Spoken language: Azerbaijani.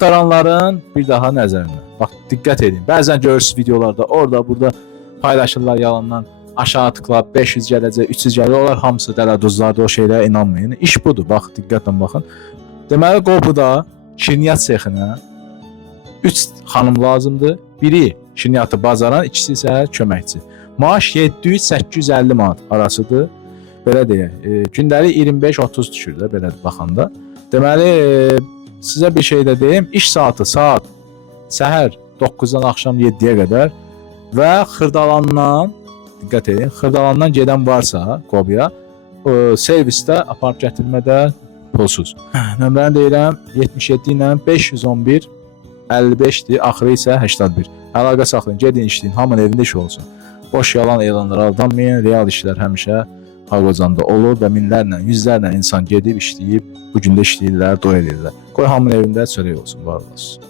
Axtaranların bir daha nəzərinə. Bax, diqqət edin. Bəzən görürsünüz videolarda, orada, burada paylaşırlar yalandan. Aşağı tıklab 500 gələcək, 300 gələcək. Onlar hamısı dələduzlardır, o şeylərə inanmayın. İş budur. Bax, diqqətlə baxın. Deməli, Qobuda şirniyyat sexinə 3 xanım lazımdır. Biri şirniyyatı bacaran, ikisi isə köməkçi. Maaş 700-850 manat arasıdır. Belə deyək, gündəlik 25-30 düşür də belə baxanda. Deməli, sizə bir şey də deyim, iş saatı saat səhər 9-dan axşam 7-yə qədər və Xırdalandan, diqqət edin, Xırdalandan gedən varsa Qobuya, servisdə aparıb gətirmədə pulsuz. Nömrəni deyirəm, 77 ilə 511 55-dir, axırı isə 81. Əlaqə saxlayın, gedin işləyin, hamının evində iş olsun. Boş yalan elanlara aldanmayın, real işlər həmişə Ağqozanda olur və minlərlə, yüzlərlə insan gedib işləyib, bu gün də işləyirlər, doy edirlər. Qoy hamının evində çörək olsun, var olasın.